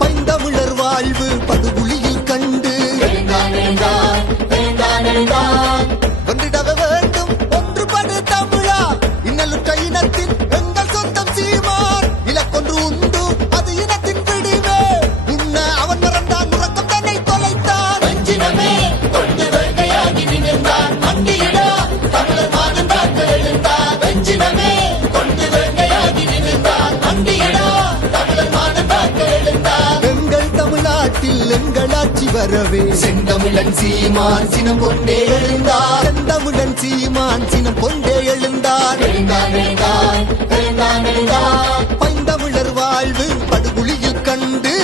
பைந்தமிழர் வாழ்வு படுகுழியில் கண்டு வென்றிடவே வேண்டும் ஒன்றுபடு தமிழா. இன்னலுற்ற இனத்தின் எங்கள் சொந்தம் சீமான். இலக்கொன்று உண்டு அது இனத்தின் பிடிவே. உன்ன அவன் மறந்தான் உறக்கம் தன்னை தொலைத்தான். வஞ்சினமே கொண்டு வேட்டையாகி நின்றான். மண்டியிடா தமிழர் மாதம் தாக்க எழுந்தான். வஞ்சினமே கொண்டு வேட்டையாகி நின்றான். மண்டியிடா தமிழர் மாதம் தாக்க எழுந்தான். எங்கள் தமிழ்நாட்டில் எங்கள் ஆட்சி வரவே செந்தமிழன் சீமான் சினம் கொண்டே எழுந்தான். செந்தமிழன் சீமான் சினம் கொண்டே எழுந்தான். பைந்தமிழர் வாழ்வு படுகுழியில் கண்டு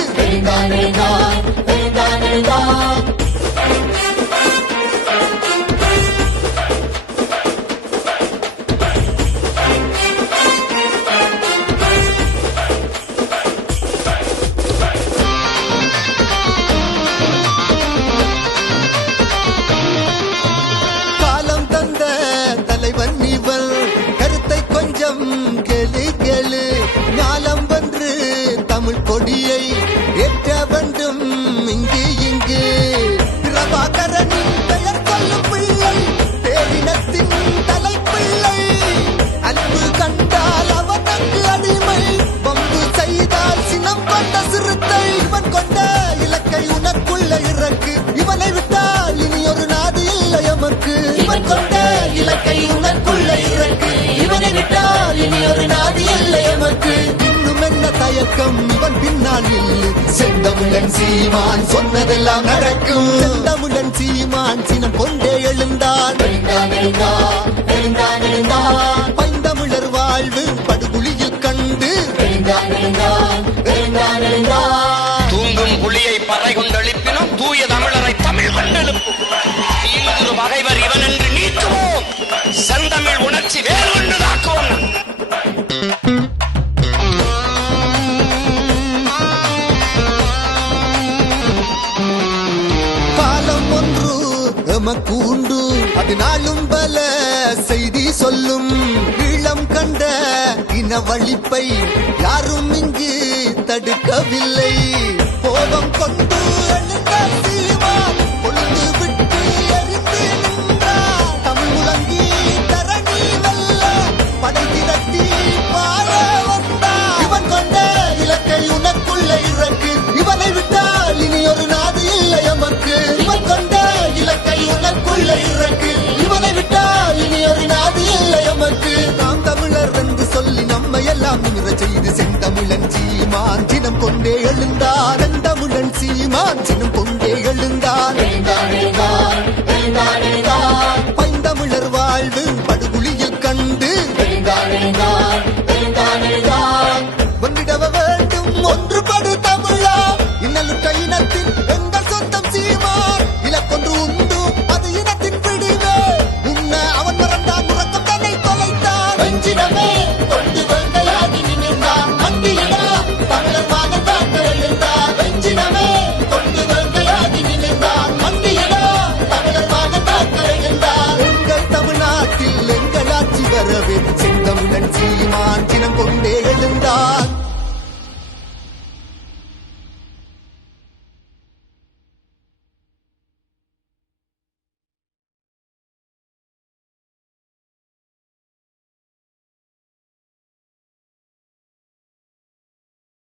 காலம் தந்த தலைவன் இவன். கருத்தை கொஞ்சம் கேளு கேளு. ஞாலம் வென்று தமிழ் கொடியை ஏற்ற வேண்டும் இங்கு இங்கு. பிரபாகரனின் பெயர் சொல்லும் பிள்ளை பேரினத்தின் தலைப்பிள்ளை. அன்பு கண்டால் அவனுக்கு அடிமை. வம்பு செய்தால் சினம் கொண்ட சிறுத்தை. இவன் கொண்ட இலக்கை உனக்குள்ள இறக்கு. இவனை விட்டால் இனி ஒரு நாடு இல்லை எமக்கு. இவன் கொண்ட இலக்கை உனக்குள்ள இறக்கு. இவனை விட்டால் இனி ஒரு நாடு இல்லை எமக்கு. இன்னும் என்ன தயக்கம் இவன் பின்னால் நில்லு. செந்தமிழன் சீமான் சொன்னதெல்லாம் நடக்கும். செந்தமிழன் சீமான் சினம் கொண்டே எழுந்தான். பைந்தமிழர் வாழ்வு படுகுழியில் கண்டு தூங்கும் புலியை பறை கொண்டெழுப்பினும் தூய தமிழரை தமிழ் கொண்டெழுப்பும். தீங்குரு பகைவர் இவன் என்று நீக்குவோம். செந்தமிழ் உணர்ச்சி வேறு ஒன்று தாக்குவோம். காலம் ஒன்று எமக்கு உண்டு. அது நாளும் பல செய்தி சொல்லும். ஈழம் கண்ட இனவழிப்பை யாரும் இங்கு தடுக்கவில்லை. கோபம் கொண்டு எழுந்த சீமான் கொழுந்து விட்டு எரிந்து நின்றார். தமிழ் முழங்கி தரணி வெல்ல படை திரட்டி வாழ வந்தார். இவன் கொண்ட இலக்கை உனக்குள்ள இறக்கு. இவனை விட்டால் இனி ஒரு நாடு இல்லை எமக்கு. இவன் கொண்ட இலக்கை உனக்குள்ள இறக்கு. இவனை விட்டால் இனி ஒரு நாடு இல்லை எமக்கு. நாம் தமிழர் என்று சொல்லி நம்மை எல்லாம் நிமிர செய்து செந்தமிழன் சீமான் சினம் கொண்டே எழுந்தார். செந்தமிழன் சீமான் சினம் கொண்டே எழுந்தார். பைந்தமிழர் வாழ்வு படுகுழியில் கண்டு வென்றிடவே வேண்டும் ஒன்றுபடு